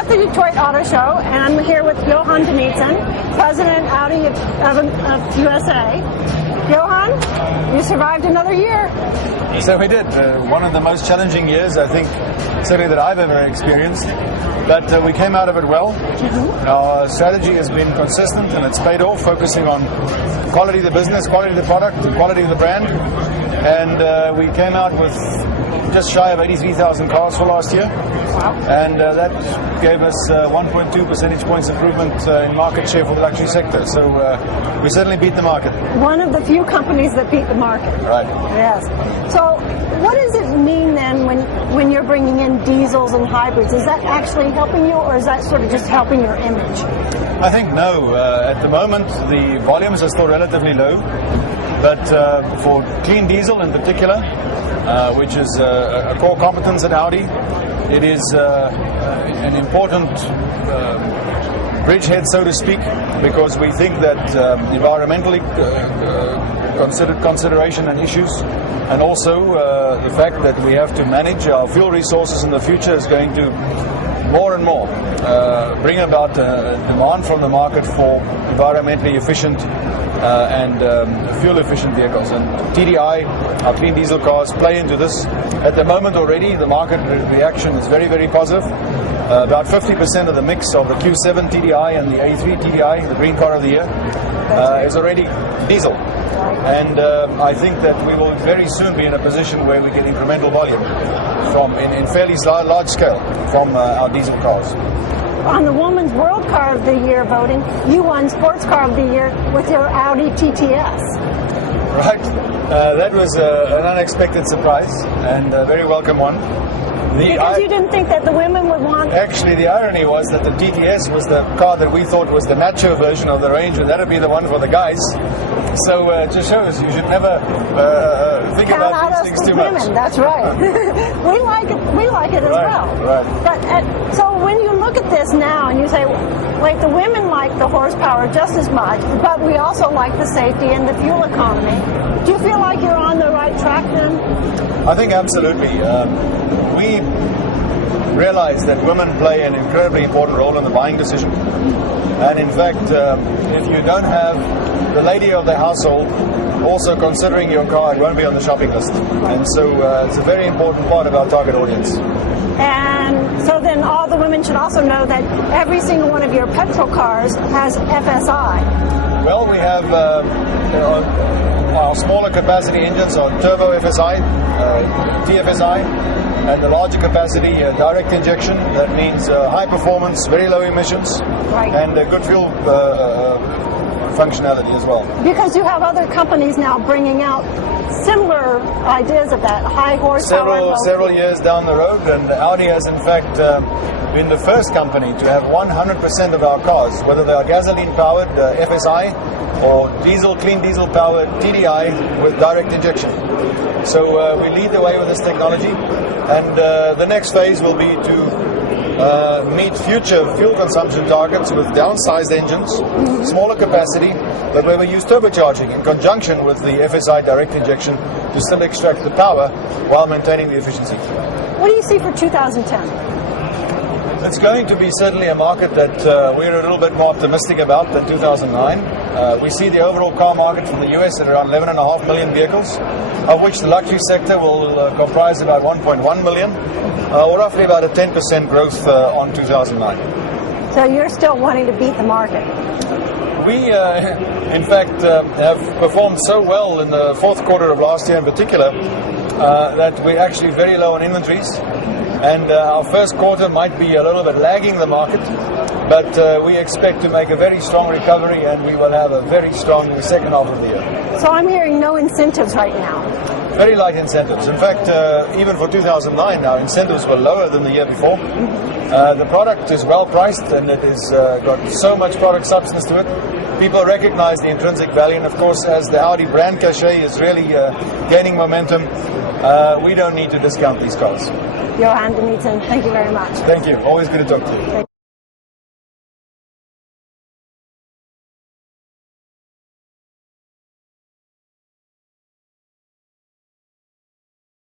at the Detroit Auto Show, and I'm here with Johan de Nysschen, President Audi of USA. Johan, you survived another year. So we did. One of the most challenging years, I think, certainly that I've ever experienced. But we came out of it well. Our strategy has been consistent and it's paid off, focusing on quality of the business, quality of the product, and quality of the brand. And we came out with just shy of 83,000 cars for last year. Wow. And that gave us 1.2 percentage points improvement in market share for the luxury sector. So we certainly beat the market. One of the few companies that beat the market. Right. Yes. So what does it mean then when you're bringing in diesels and hybrids? Is that actually helping you, or is that sort of just helping your image? I think no. At the moment, the volumes are still relatively low. But for clean diesel in particular, which is a core competence at Audi, it is an important bridgehead, so to speak, because we think that environmentally consideration and issues, and also the fact that we have to manage our fuel resources in the future is going to more and more bring about demand from the market for environmentally efficient and fuel-efficient vehicles. And TDI, our clean diesel cars, play into this. At the moment already, the market reaction is very, very positive. About 50% of the mix of the Q7 TDI and the A3 TDI, the green car of the year, is already diesel. And I think that we will very soon be in a position where we get incremental volume from in fairly large scale from our diesel cars. On the Women's World Car of the Year voting, you won Sports Car of the Year with your Audi TTS. Right. That was an unexpected surprise and a very welcome one. Because you didn't think that the women would want... Actually, the irony was that the TTS was the car that we thought was the macho version of the range, and that would be the one for the guys. So it just shows you should never think Count about these things too much. That's right. We like it as well. Right. But so when you look at this now and you say, like, the women like the horsepower just as much, but we also like the safety and the fuel economy. Do you feel like you're on the right track then? I think absolutely. We realize that women play an incredibly important role in the buying decision. And in fact, if you don't have the lady of the household also considering your car, it won't be on the shopping list. And so it's a very important part of our target audience. And so then all the women should also know that every single one of your petrol cars has FSI. Well, we have our smaller capacity engines are turbo FSI, TFSI, and the larger capacity direct injection. That means high performance, very low emissions, right, and good fuel functionality as well. Because you have other companies now bringing out similar ideas of that, high horsepower. Several years down the road, and Audi has in fact been the first company to have 100% of our cars, whether they are gasoline powered FSI or clean diesel powered TDI with direct injection. So we lead the way with this technology, and the next phase will be to meet future fuel consumption targets with downsized engines, smaller capacity, but where we use turbocharging in conjunction with the FSI direct injection to still extract the power while maintaining the efficiency. What do you see for 2010? It's going to be certainly a market that we're a little bit more optimistic about than 2009. We see the overall car market from the US at around 11.5 million vehicles, of which the luxury sector will comprise about 1.1 million, or roughly about a 10% growth on 2009. So you're still wanting to beat the market? We, in fact, have performed so well in the fourth quarter of last year in particular that we're actually very low on inventories. And our first quarter might be a little bit lagging the market, but we expect to make a very strong recovery, and we will have a very strong second half of the year. So I'm hearing no incentives right now. Very light incentives. In fact, even for 2009 now, incentives were lower than the year before. The product is well priced, and it has got so much product substance to it. People recognize the intrinsic value, and of course, as the Audi brand cachet is really gaining momentum, we don't need to discount these cars. Johan de Nysschen, thank you very much. Thank you. Always good to talk to you.